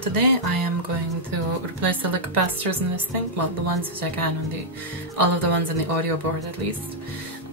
today I am going to replace all the capacitors in this thing. Well, the ones which I can on all of the ones on the audio board at least.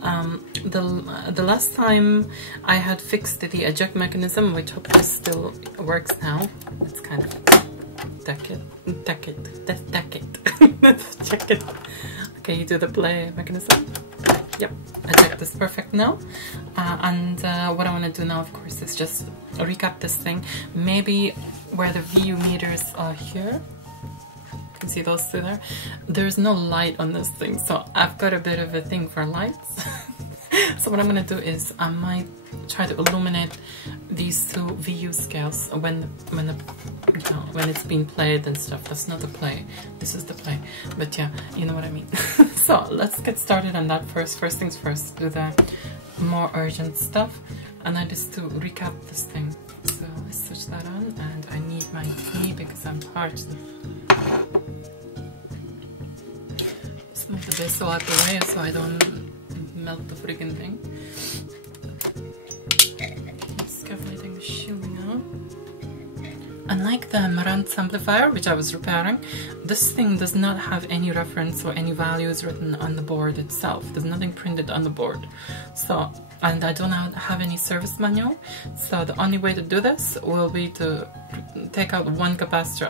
The last time I had fixed the eject mechanism, which hope this still works now. Let's kind of check it. Check it. Okay, you do the play mechanism. Yep, eject is perfect now. And what I want to do now, of course, is just recap this thing. Maybe where the VU meters are here. You can see those two there. There's no light on this thing, so I've got a bit of a thing for lights. So what I'm going to do is I might try to illuminate these two VU scales when it's being played and stuff. That's not the play. This is the play. But yeah, you know what I mean. So let's get started on that first. First things first, do the more urgent stuff. And I just to recap this thing. So let's switch that on, and I need my tea because I'm parched. Let's move the bezel out the way so I don't melt the freaking thing. Let's carefully take the shielding out. Unlike the Marantz amplifier, which I was repairing, this thing does not have any reference or any values written on the board itself. There's nothing printed on the board. So, and I don't have any service manual. So the only way to do this will be to take out one capacitor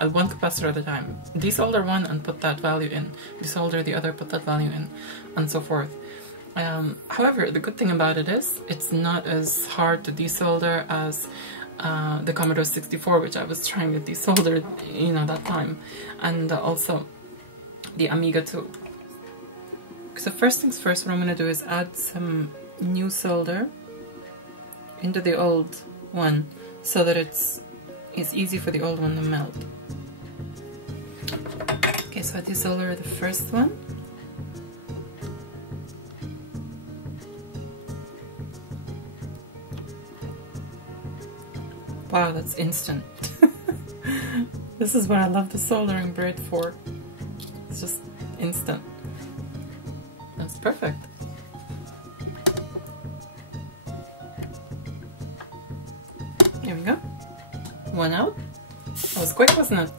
at a time. Desolder one and put that value in. Desolder the other, put that value in, and so forth. However, the good thing about it is it's not as hard to desolder as the Commodore 64, which I was trying to desolder, that time, and also the Amiga 2. So first things first, what I'm going to do is add some new solder into the old one so that it's easy for the old one to melt. Okay, so I desolder the first one. Wow, that's instant. This is what I love the soldering braid for. It's just instant. That's perfect. Here we go. One out. That was quick, wasn't it?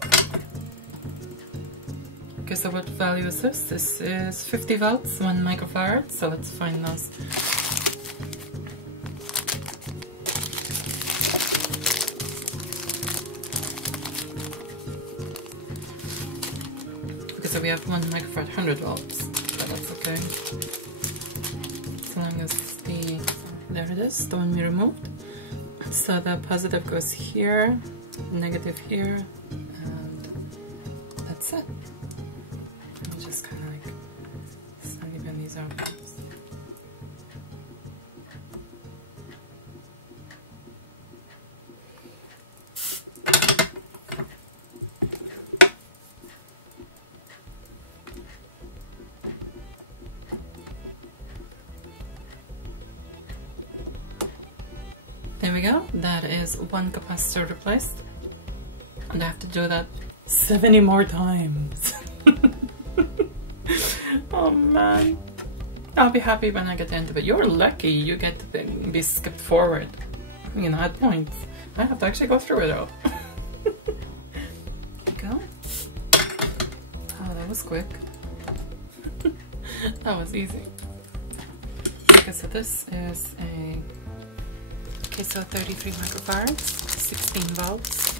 Okay, so what value is this? This is 50 volts, 1 microfarad. So let's find those. So we have 1 microfarad, 100 volts, but that's okay. As long as there it is, the one we removed. So the positive goes here, negative here, and that's it. And just kind of like snugly bend these out. There we go, that is one capacitor replaced, and I have to do that 70 more times. Oh man, I'll be happy when I get into it. You're lucky you get to be skipped forward, at points. I have to actually go through it all. There you go. Oh, that was quick. That was easy. Okay, so this is a so 33 microfarads, 16 volts.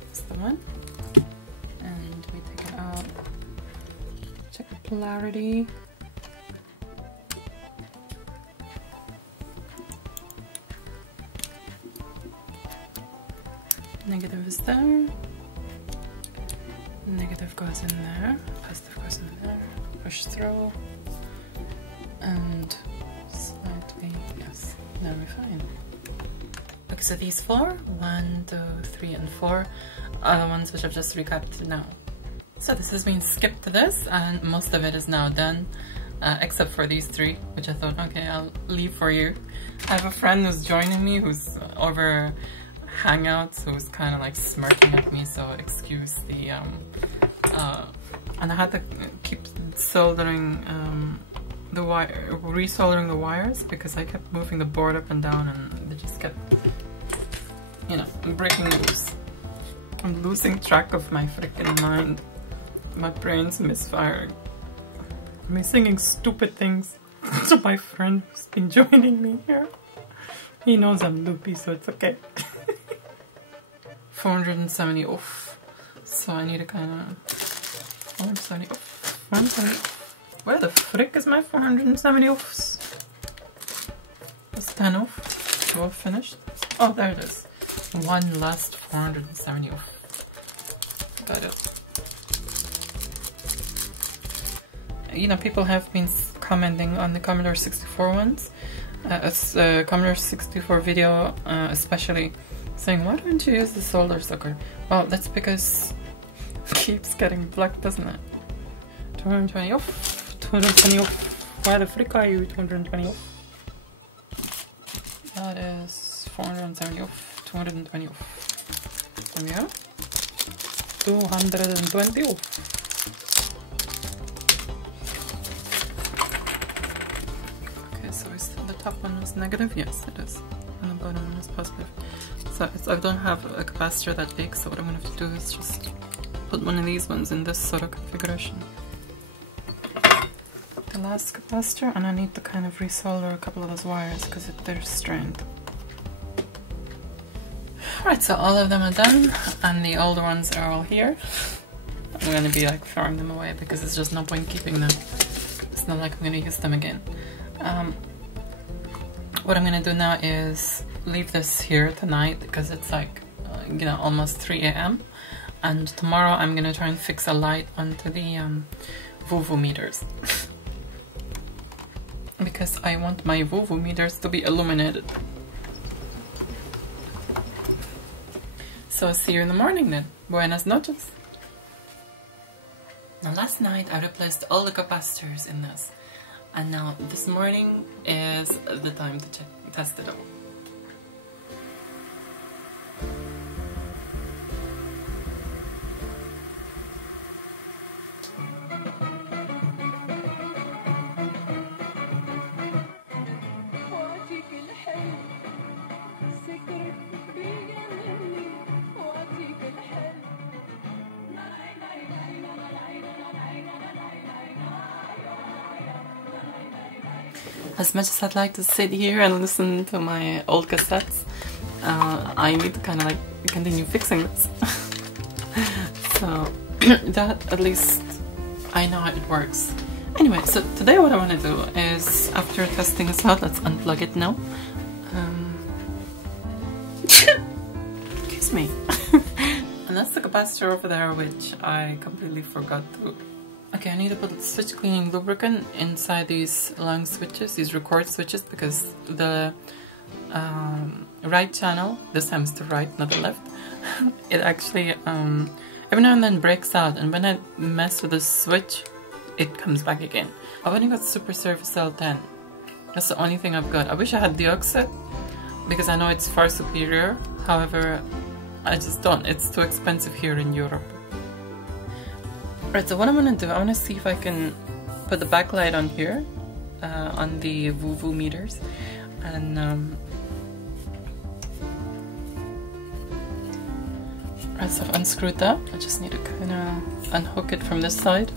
That's the one. And we take it out. Check the polarity. Negative is there. Negative goes in there. Positive goes in there. Push through. And slightly, yes. Now we're fine. Okay, so these 4, 1, 2, 3, and 4 are the ones which I've just recapped now. So this has been skipped to this, and most of it is now done, except for these 3, which I thought, okay, I'll leave for you. I have a friend who's joining me, who's over Hangouts, who's kind of like smirking at me, so excuse the, and I had to keep soldering, the wire, resoldering the wires because I kept moving the board up and down and they just kept, breaking loose. I'm losing track of my freaking mind. My brain's misfiring. I'm singing stupid things to my friend who's been joining me here. He knows I'm loopy, so it's okay. 470 off. So I need to kind of 470 off. 470 off. Where the frick is my 470 offs? It's 10 off. All finished. Oh, there it is. One last 470 off. Got it. You know, people have been commenting on the Commodore 64 ones. Commodore 64 video, especially, saying, why don't you use the solder sucker? Well, that's because it keeps getting blocked, doesn't it? 220 off. 220 off. Why the frick are you 220 off? That is 470 off. 220 off. There we go. 220 off. Okay, so is the top one was negative? Yes, it is. And the bottom one is positive. So I don't have a capacitor that big, so what I'm going to have to do is just put one of these ones in this sort of configuration. The last capacitor, and I need to kind of resolder a couple of those wires because they're strained. Right, so all of them are done, and the older ones are all here. I'm going to be like throwing them away because there's just no point keeping them. It's not like I'm going to use them again. What I'm going to do now is leave this here tonight because it's like, you know, almost 3 AM. And tomorrow I'm going to try and fix a light onto the VUVU meters. Because I want my VUVU meters to be illuminated. So see you in the morning then. Buenas noches. Now last night I replaced all the capacitors in this. And now this morning is the time to test it all. As much as I'd like to sit here and listen to my old cassettes, I need to kind of like continue fixing this. So that at least I know how it works. Anyway, so today what I want to do is, after testing this out, let's unplug it now. Excuse me. And that's the capacitor over there, which I completely forgot to. Okay, I need to put switch cleaning lubricant inside these long switches, these record switches, because the right channel, this time it's the right, not the left, it actually every now and then breaks out, and when I mess with the switch, it comes back again. I've only got Super Surface L10. That's the only thing I've got. I wish I had the Oxide, because I know it's far superior, however, I just don't. It's too expensive here in Europe. Right, so what I'm gonna do, I wanna see if I can put the backlight on here, on the VUVU meters, and right, so I've unscrewed that. I just need to kinda unhook it from this side.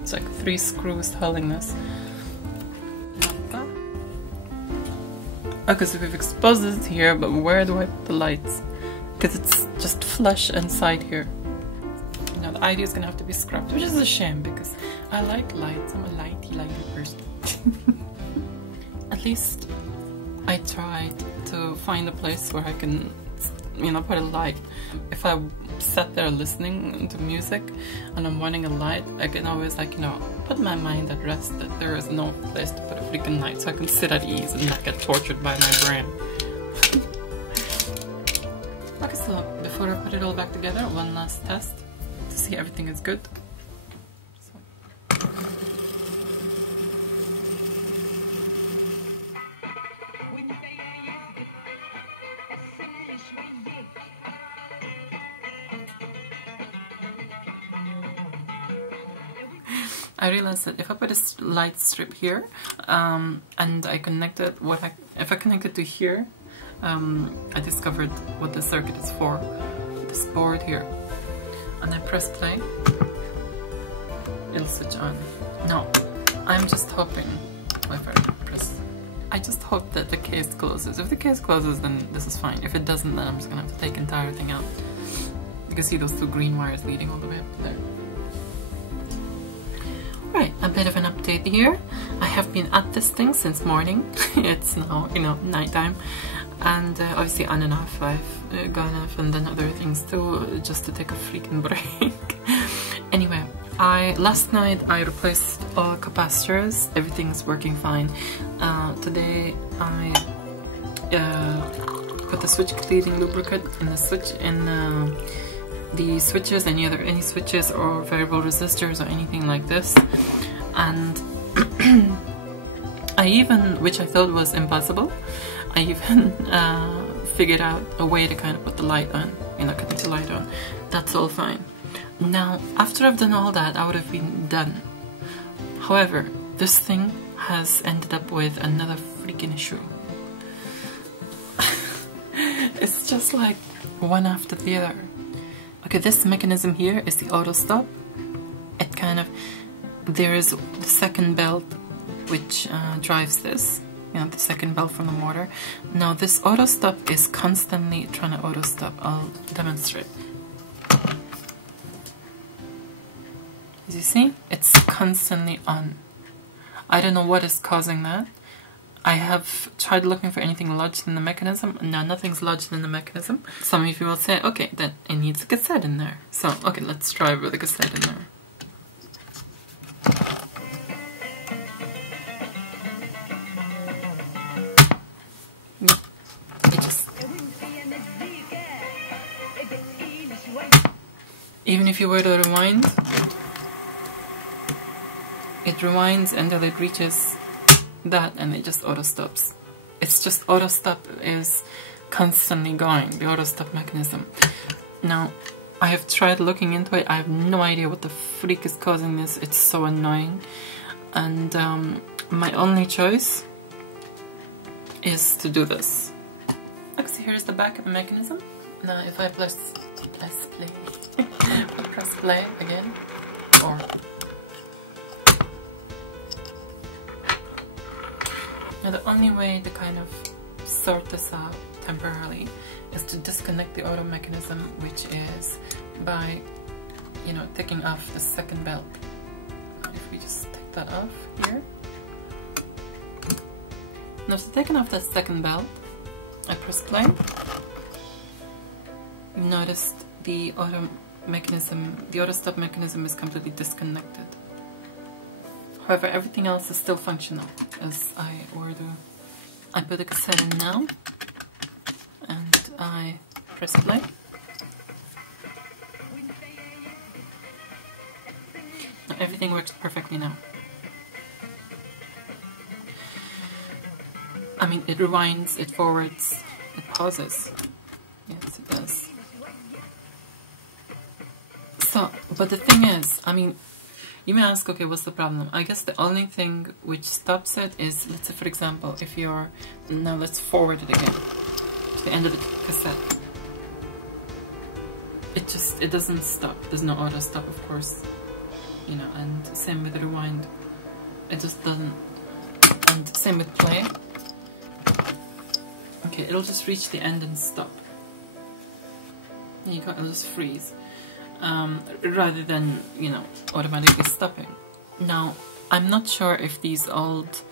It's like 3 screws holding this. Okay, so we've exposed it here, but where do I put the lights? Because it's just flush inside here. Now the idea is gonna have to be scrubbed, which is a shame because I like lights. I'm a lighty person. At least I tried to find a place where I can, you know, put a light. If I sat there listening to music and I'm wanting a light, I can always, like, you know, put my mind at rest that there is no place to put a freaking light, so I can sit at ease and not get tortured by my brain. Okay, so before I put it all back together, one last test to see everything is good. I realized that if I put a light strip here and I connect it, if I connect it to here, I discovered what the circuit is for. The this board here and I press play, it'll switch on. Now, I'm just hoping, I just hope that the case closes. If the case closes, then this is fine. If it doesn't, then I'm just gonna have to take the entire thing out. You can see those two green wires leading all the way up to there. Right, a bit of an update here. I have been at this thing since morning. It's now, you know, nighttime. And obviously on and off, I've gone off and done other things too, just to take a freaking break. Anyway, last night I replaced all capacitors. Everything's working fine. Today I put the switch cleaning lubricant in the switch the switches, any switches or variable resistors or anything like this. And I even, which I thought was impossible, I even figured out a way to kind of put the light on, you know, connect the light on. That's all fine. Now, after I've done all that, I would have been done. However, this thing has ended up with another freaking issue. It's just like one after the other. Okay, this mechanism here is the auto stop. It kind of, there is the second belt which drives this, you know, the second belt from the motor. Now this auto stop is constantly trying to auto stop. I'll demonstrate. As you see, it's constantly on. I don't know what is causing that. I have tried looking for anything lodged in the mechanism. No, nothing's lodged in the mechanism. Some of you will say, okay, then it needs a cassette in there. So, okay, let's try with a cassette in there. It just... Even if you were to rewind, it rewinds until it reaches that and it just auto stops. It's just auto stop is constantly going, the auto stop mechanism. Now, I have tried looking into it. I have no idea what the freak is causing this. It's so annoying. And my only choice is to do this. Okay, so here's the back of the mechanism. Now, if I press play, press play again, or now the only way to kind of sort this out temporarily is to disconnect the auto mechanism, which is by, you know, taking off the second belt. If we just take that off here. Now, so taking off that second belt, I press play. You noticed the auto mechanism, the auto stop mechanism is completely disconnected. However, everything else is still functional as I were to. I put the cassette in now and I press play. Now everything works perfectly now. I mean, it rewinds, it forwards, it pauses. Yes, it does. So, but the thing is, I mean, you may ask, okay, what's the problem? I guess the only thing which stops it is, let's say for example, if you're, now let's forward it again to the end of the cassette. It doesn't stop. There's no auto stop, of course, you know, and same with the rewind. It just doesn't, and same with play. Okay, it'll just reach the end and stop. You can't, it'll just freeze. Rather than, you know, automatically stopping. Now, I'm not sure if these old,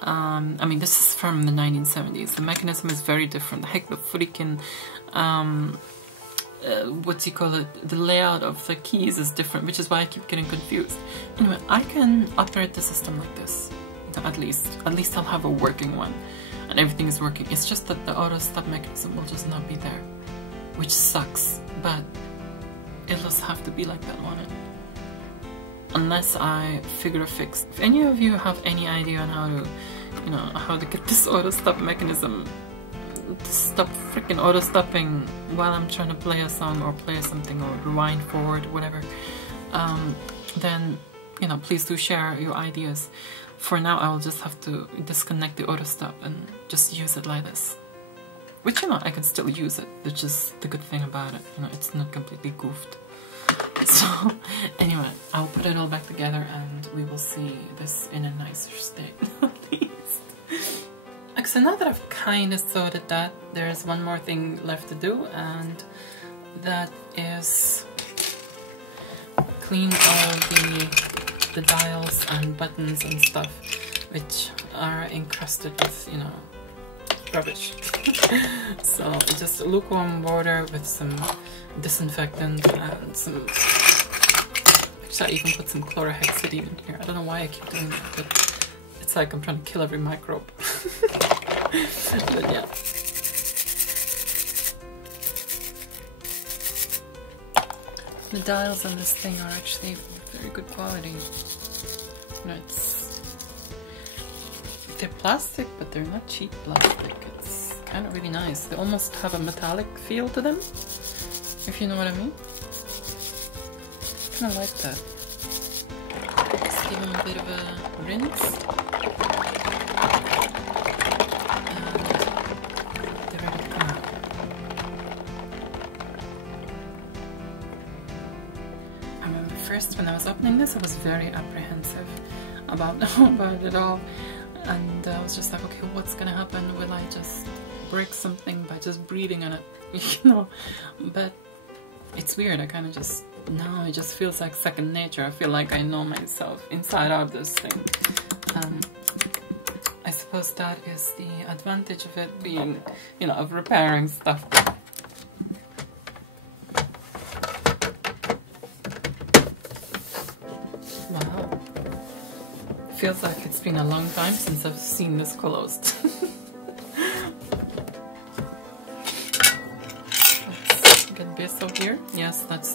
I mean, this is from the 1970s. The mechanism is very different. Heck, the freaking, what do you call it? The layout of the keys is different, which is why I keep getting confused. Anyway, I can operate the system like this. At least I'll have a working one. And everything is working. It's just that the auto stop mechanism will just not be there. Which sucks, but it'll just have to be like that, won't it? Unless I figure a fix. If any of you have any idea on how to, you know, how to get this auto stop mechanism to stop freaking auto stopping while I'm trying to play a song or play something or rewind forward, whatever, then, you know, please do share your ideas. For now, I will just have to disconnect the auto stop and just use it like this. which, you know, I can still use it, which is the good thing about it, you know, it's not completely goofed. So anyway, I'll put it all back together and we will see this in a nicer state at least. Okay, so now that I've kind of sorted that, there's one more thing left to do, and that is clean all the dials and buttons and stuff which are encrusted with, you know, rubbish. So just lukewarm water with some disinfectant and some, actually I even put some chlorhexidine in here. I don't know why I keep doing that, but it's like I'm trying to kill every microbe. But yeah. The dials on this thing are actually very good quality. You know, they're plastic, but they're not cheap plastic. It's kind of really nice. They almost have a metallic feel to them, if you know what I mean. Kind of like that. Let's give them a bit of a rinse. And they're ready to come out. I remember first when I was opening this, I was very apprehensive about it all. And I was just like, okay, what's gonna happen? Will I just break something by just breathing on it? You know? But it's weird, I kind of just, now it just feels like second nature. I feel like I know myself inside out this thing. I suppose that is the advantage of it being, you know, of repairing stuff. Wow. Feels like it's been a long time since I've seen this closed. Let's get this over here. Yes, that's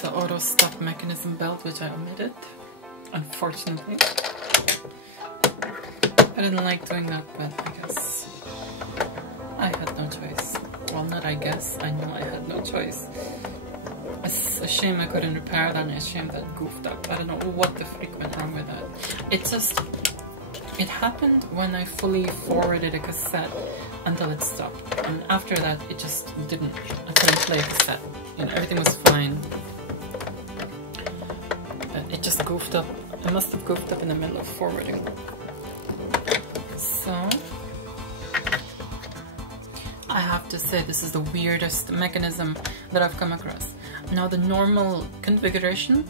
the auto stop mechanism belt, which I omitted, unfortunately. I didn't like doing that, but I guess I had no choice. Well, not I guess, I know I had no choice. It's a shame I couldn't repair it, and a shame that goofed up. I don't know what the freak went wrong with that. It happened when I fully forwarded a cassette until it stopped. And after that, it just didn't. I couldn't play a cassette. You know, everything was fine. But it just goofed up. I must have goofed up in the middle of forwarding. So I have to say, this is the weirdest mechanism that I've come across. Now, the normal configuration,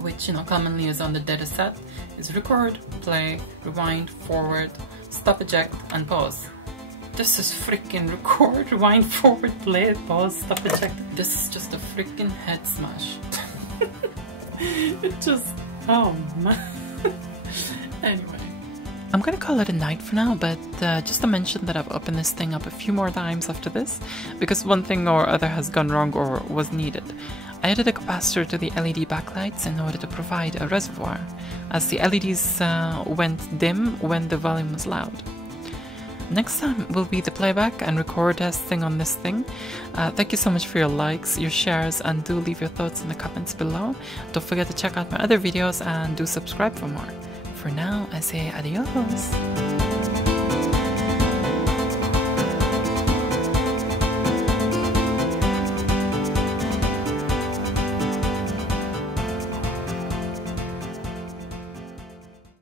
which, you know, commonly is on the data set, is record, play, rewind, forward, stop, eject, and pause. This is freaking record, rewind, forward, play, pause, stop, eject. This is just a freaking head smash. It just, oh man. Anyway. I'm gonna call it a night for now, but just to mention that I've opened this thing up a few more times after this, because one thing or other has gone wrong or was needed. I added a capacitor to the LED backlights in order to provide a reservoir, as the LEDs went dim when the volume was loud. Next time will be the playback and record testing on this thing. Thank you so much for your likes, your shares, and do leave your thoughts in the comments below. Don't forget to check out my other videos and do subscribe for more. For now, I say adios.